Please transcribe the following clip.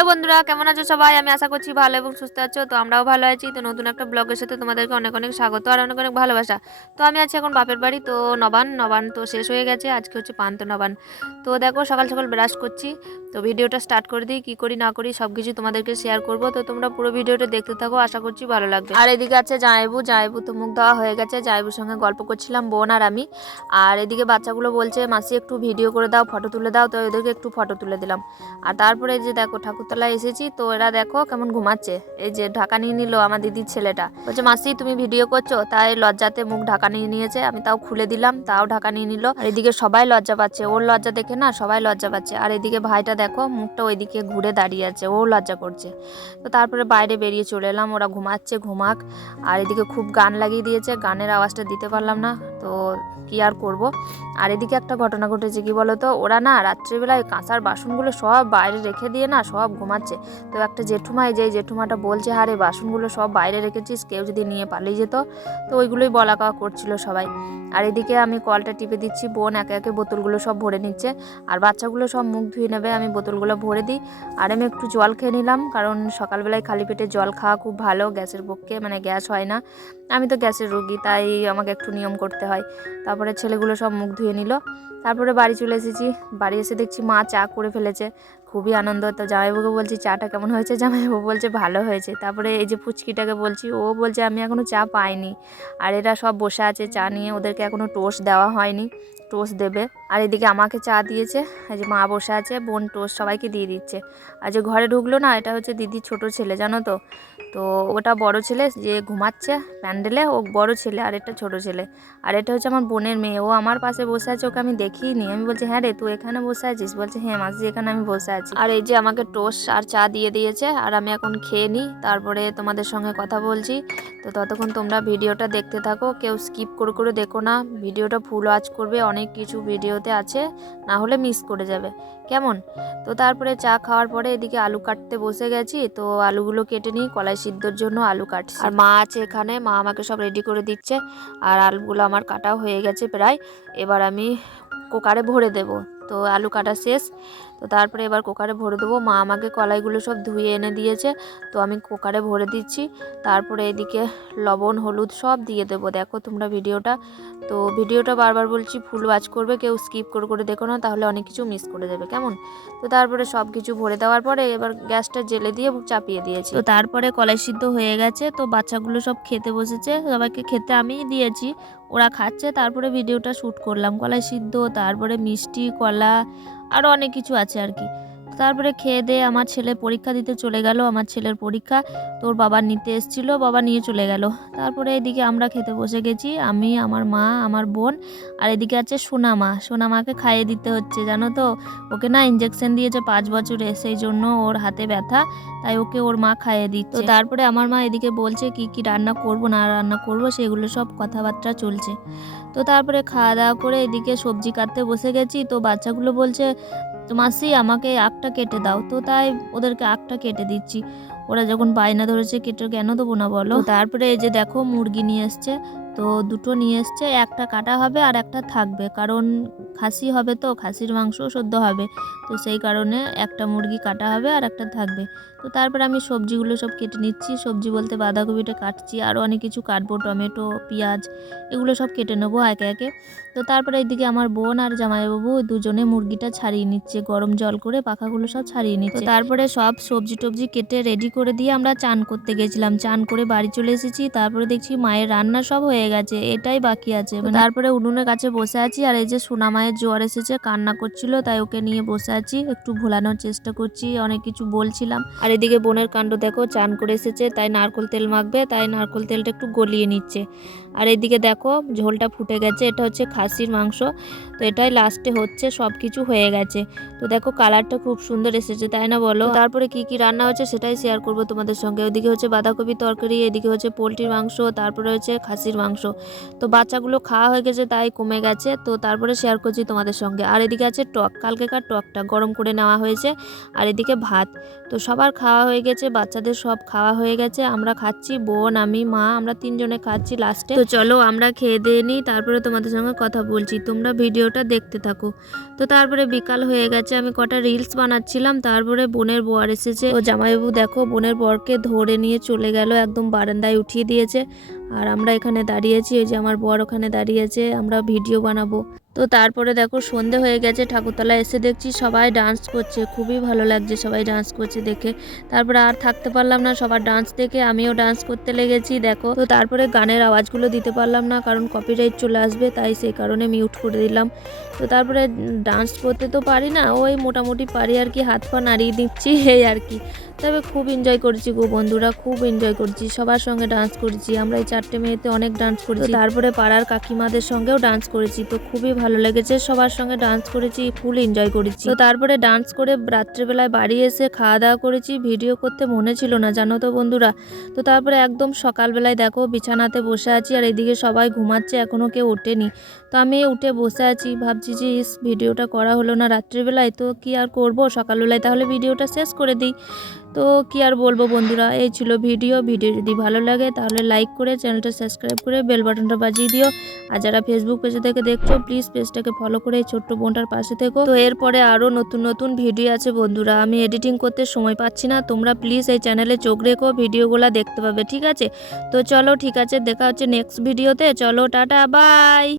Hello বন্ধুরা, কেমন আছো সবাই? আমি আশা করছি ভালো এবং সুস্থ আছো। তো আমরাও ভালো আছি। তো নতুন একটা ব্লগের সাথে তোমাদেরকে অনেক অনেক স্বাগত আর অনেক অনেক ভালোবাসা। তো আমি আছি এখন বাপের বাড়ি। তো নবান তো শেষ হয়ে গেছে, আজকে হচ্ছে পান্তা নবান। তো দেখো সকাল সকাল ব্রাশ করছি। তো ভিডিওটা স্টার্ট করে দিই, কী করি না করি সব কিছু তোমাদেরকে শেয়ার করব। তো তোমরা পুরো ভিডিওটা দেখতে থাকো, আশা করছি ভালো লাগবে। আর এদিকে আছে জামাইবু তো মুখ দেওয়া হয়ে গেছে। জামাইবুর সঙ্গে গল্প করছিলাম বোন আর আমি। আর এদিকে বাচ্চাগুলো বলছে মাসি একটু ভিডিও করে দাও, ফটো তুলে দাও। তো এদেরকে একটু ফটো তুলে দিলাম। আর তারপরে এই যে দেখো ঠাকুরতলায় এসেছি। তো এরা দেখো কেমন ঘুমাচ্ছে। এই যে ঢাকা নিয়ে নিল আমার দিদির ছেলেটা, বলছে মাসি তুমি ভিডিও করছো, তাই লজ্জাতে মুখ ঢাকা নিয়ে নিয়েছে। আমি তাও খুলে দিলাম, তাও ঢাকা নিয়ে নিল। আর এদিকে সবাই লজ্জা পাচ্ছে, ওর লজ্জা দেখে না সবাই লজ্জা পাচ্ছে। আর এদিকে ভাইটা দেখো মুখটা ওইদিকে ঘুরে দাঁড়িয়ে আছে, ও লজ্জা করছে। তো তারপরে বাইরে বেরিয়ে চলে এলাম, ওরা ঘুমাচ্ছে ঘুমাক। আর এদিকে খুব গান লাগিয়ে দিয়েছে, গানের আওয়াজটা দিতে পারলাম না, তো কি আর করব। আর এদিকে একটা ঘটনা ঘটেছে, কি বলতো, ওরা না রাত্রিবেলায় কাঁসার বাসনগুলো সব বাইরে রেখে দিয়ে না সব ঘুমাচ্ছে। তো একটা জেঠুমাই, যে জেঠুমাটা বলছে আরে বাসনগুলো সব বাইরে রেখেছিস, কেউ যদি নিয়ে পালিয়ে যেত। তো ওইগুলোই বলা কওয়া করছিল সবাই। আর এদিকে আমি কলটা টিপে দিচ্ছি, বোন একে একে বোতলগুলো সব ভরে নিচ্ছে। আর বাচ্চাগুলো সব মুখ ধুয়ে নেবে, আমি বোতলগুলো ভরে দিই। আর আমি একটু জল খেয়ে নিলাম, কারণ সকালবেলায় খালি পেটে জল খাওয়া খুব ভালো গ্যাসের পক্ষে, মানে গ্যাস হয় না। আমি তো গ্যাসের রোগী, তাই আমাকে একটু নিয়ম করতে হয়। তারপরে ছেলেগুলো সব মুখ ধুয়ে নিল। তারপরে বাড়ি চলে এসেছি। বাড়ি এসে দেখছি মা চা করে ফেলেছে, খুবই আনন্দ। তো জামাইবাবুকে বলছি চাটা কেমন হয়েছে, জামাইবাবু বলছে ভালো হয়েছে। তারপরে এই যে পুচকিটাকে বলছি, ও বলছে আমি এখনও চা পাইনি। আর এরা সব বসে আছে চা নিয়ে, ওদেরকে এখনও টোস্ট দেওয়া হয়নি, টোস্ট দেবে। আর এদিকে আমাকে চা দিয়েছে, এই যে মা বসে আছে, বোন টোস্ট সবাইকে দিয়ে দিচ্ছে। আর যে ঘরে ঢুকলো না, এটা হচ্ছে দিদির ছোট ছেলে, জানো তো। তো ওটা বড় ছেলে যে ঘুমাচ্ছে প্যান্ডেলে, ও বড় ছেলে, আর এটা ছোট ছেলে। আর এটা হচ্ছে আমার বোনের মেয়ে, ও আমার পাশে বসে আছে, ওকে আমি দেখিনি। আমি বলছি হ্যাঁ রে তুই এখানে বসে আছিস, বলছে হ্যাঁ মাসি এখানে আমি বসে আছি। আর এই যে আমাকে টোস্ট আর চা দিয়ে দিয়েছে, আর আমি এখন খেয়ে নিই, তারপরে তোমাদের সঙ্গে কথা বলছি। তো ততক্ষণ তোমরা ভিডিওটা দেখতে থাকো, কেউ স্কিপ করে করে দেখো না, ভিডিওটা ফুল ওয়াচ করবে, অনেক কিছু ভিডিওতে আছে, না হলে মিস করে যাবে, কেমন। তো তারপরে চা খাওয়ার পরে এদিকে আলু কাটতে বসে গেছি। তো আলুগুলো কেটে নিই, কলাই সিদ্ধর জন্য আলু কাটছি। আর মা আছে এখানে, মা আমাকে সব রেডি করে দিচ্ছে। আর আলুগুলো আমার কাটাও হয়ে গেছে প্রায়, এবার আমি কুকারে ভরে দেব। তো আলু কাটা শেষ, তো তারপরে এবার কুকারে ভরে দেবো। মা আমাকে কলাইগুলো সব ধুয়ে এনে দিয়েছে, তো আমি কুকারে ভরে দিচ্ছি। তারপরে এদিকে লবণ হলুদ সব দিয়ে দেবো, দেখো তোমরা ভিডিওটা। তো ভিডিওটা বারবার বলছি ফুল ওয়াচ করবে, কেউ স্কিপ করে করে দেখো না, তাহলে অনেক কিছু মিস করে যাবে, কেমন। তো তারপরে সব কিছু ভরে দেওয়ার পরে এবার গ্যাসটা জেলে দিয়ে চাপিয়ে দিয়েছি। তো তারপরে কলাই সিদ্ধ হয়ে গেছে, তো বাচ্চাগুলো সব খেতে বসেছে, সবাইকে খেতে আমি দিয়েছি, ওরা খাচ্ছে। তারপরে ভিডিওটা শ্যুট করলাম, কলাই সিদ্ধ, তারপরে মিষ্টি কলা, আরও অনেক কিছু আছে আর কি। তারপরে খেয়ে দিয়ে আমার ছেলে পরীক্ষা দিতে চলে গেল, আমার ছেলের পরীক্ষা, তোর বাবা নিতে এসেছিলো, বাবা নিয়ে চলে গেল। তারপরে এদিকে আমরা খেতে বসে গেছি, আমি, আমার মা, আমার বোন। আর এদিকে আছে সোনামাকে খাইয়ে দিতে হচ্ছে, জানো তো। ওকে না ইঞ্জেকশন দিয়েছে 5 বছরে, সেই জন্য ওর হাতে ব্যথা, তাই ওকে ওর মা খাইয়ে দিচ্ছে। তো তারপরে আমার মা এদিকে বলছে কি কি রান্না করব না রান্না করব, সেগুলো সব কথাবার্তা চলছে। তো তারপরে খাওয়া দাওয়া করে এদিকে সবজি কাটতে বসে গেছি। তো বাচ্চাগুলো বলছে তো মাসি আমাকে আখটা কেটে দাও, তো তাই ওদেরকে আখটা কেটে দিচ্ছি। ওরা যখন বায়না ধরেছে কেটে কেন দেবো না বলো। তারপরে এই যে দেখো মুরগি নিয়ে এসছে, তো দুটো নিয়ে এসছে, একটা কাটা হবে আর একটা থাকবে, কারণ খাসি হবে, তো খাসির মাংস সেদ্ধ হবে, তো সেই কারণে একটা মুরগি কাটা হবে আর একটা থাকবে। তো তারপরে আমি সবজিগুলো সব কেটে নিচ্ছি, সবজি বলতে বাঁধাকপিটা কাটছি, আরও অনেক কিছু কাটবো, টমেটো পেঁয়াজ এগুলো সব কেটে নেবো একে একে। তো তারপরে এইদিকে আমার বোন আর জামাইবাবু দুজনে মুরগিটা ছাড়িয়ে নিচ্ছে, গরম জল করে পাখাগুলো সব ছাড়িয়ে নিচ্ছে। তারপরে সব সবজি টবজি কেটে রেডি করে দিয়ে আমরা চান করতে গেছিলাম, চান করে বাড়ি চলে এসেছি। তারপরে দেখছি মায়ের রান্না সব হয়ে গেছে, এটাই বাকি আছে। তারপরে উনুনের কাছে বসে আছি, আর এই যে সোনা মায়ের জ্বর এসেছে, কান্না করছিল, তাই ওকে নিয়ে বসে আছি, একটু ভোলানোর চেষ্টা করছি, অনেক কিছু বলছিলাম। আর এদিকে বোনের কাণ্ড দেখো, চান করে এসেছে, তাই নারকোল তেল মাখবে, তাই নারকোল তেলটা একটু গলিয়ে নিচ্ছে। আর এদিকে দেখো ঝোলটা ফুটে গেছে, এটা হচ্ছে খাসির মাংস, তো এটাই লাস্টে হচ্ছে, সব কিছু হয়ে গেছে। তো দেখো কালারটা খুব সুন্দর এসেছে, তাই না বলো। তারপরে কি কি রান্না হচ্ছে সেটাই শেয়ার করব তোমাদের সঙ্গে। ওদিকে হচ্ছে বাঁধাকপি তরকারি, এদিকে হচ্ছে পোলট্রির মাংস, তারপরে হচ্ছে খাসির মাংস। মাংস। তো বাচ্চাগুলো খাওয়া হয়ে গেছে তাই কমে গেছে, তো তারপরে শেয়ার করছি তোমাদের সঙ্গে। আর এদিকে আছে টক, কালকেকার টকটা গরম করে নেওয়া হয়েছে। আর এদিকে ভাত। তো সবার খাওয়া হয়ে গেছে, বাচ্চাদের সব খাওয়া হয়ে গেছে, আমরা খাচ্ছি, বোন আমি মা আমরা 3 জনে খাচ্ছি লাস্টে। তো চলো আমরা খেয়ে দিয়ে নিই, তারপরে তোমাদের সঙ্গে কথা বলছি, তোমরা ভিডিওটা দেখতে থাকো। তো তারপরে বিকাল হয়ে গেছে, আমি কটা রিলস বানাচ্ছিলাম, তারপরে বোনের বর এসেছে। তো জামাইবাবু দেখো বোনের বরকে ধরে নিয়ে চলে গেল, একদম বারান্দায় উঠিয়ে দিয়েছে। আর আমরা এখানে দাঁড়িয়েছি, এই যে আমার বর ওখানে দাঁড়িয়েছে, আমরা ভিডিও বানাবো। তো তারপরে দেখো সন্ধে হয়ে গেছে, ঠাকুরতলায় এসে দেখছি সবাই ডান্স করছে, খুবই ভালো লাগছে সবাই ডান্স করছে দেখে। তারপরে আর থাকতে পারলাম না, সবার ডান্স দেখে আমিও ডান্স করতে লেগেছি দেখো। তো তারপরে গানের আওয়াজগুলো দিতে পারলাম না, কারণ কপিরাইট চলে আসবে, তাই সেই কারণে মিউট করে দিলাম। তো তারপরে ডান্স করতে তো পারি না, ওই মোটামুটি পারি আর কি, হাত পা নাড়িয়ে দিচ্ছি এই আর কি। তবে খুব এনজয় করেছি গো বন্ধুরা, খুব এনজয় করছি, সবার সঙ্গে ডান্স করেছি, আমরা এই 4টে মেয়েতে অনেক ডান্স করেছি। তারপরে পাড়ার কাকিমাদের সঙ্গেও ডান্স করেছি, তো খুবই ভালো লেগেছে, সবার সঙ্গে ডান্স করেছি, ফুল এনজয় করেছি। তো তারপরে ডান্স করে রাত্রেবেলায় বাড়ি এসে খাওয়া দাওয়া করেছি, ভিডিও করতে মনে ছিল না জানো তো বন্ধুরা। তো তারপরে একদম সকালবেলায় দেখো বিছানাতে বসে আছি, আর এদিকে সবাই ঘুমাচ্ছে, এখনও কেউ ওঠেনি। তো আমি উঠে বসে আছি, ভাবছি যে ভিডিওটা করা হলো না রাত্রিবেলায়, তো কি আর করব, সকালবেলায় তাহলে ভিডিওটা শেষ করে দিই। তো কি আর বলবো বন্ধুরা, এই ছিল ভিডিও যদি ভালো লাগে তাহলে লাইক করে চ্যানেলটা সাবস্ক্রাইব করে বেল বাটনটা বাজিয়ে দিও। আর যারা ফেসবুক পেজে থেকে দেখছো প্লিজ পেজটাকে ফলো করে এই ছোট্ট বোনটার পাশে থেকো। তো এরপরে আরও নতুন নতুন ভিডিও আছে বন্ধুরা, আমি এডিটিং করতে সময় পাচ্ছি না, তোমরা প্লিজ এই চ্যানেলে চোখ রেখো, ভিডিওগুলো দেখতে পাবে, ঠিক আছে? তো চলো ঠিক আছে, দেখা হচ্ছে নেক্সট ভিডিওতে, চলো টাটা বাই।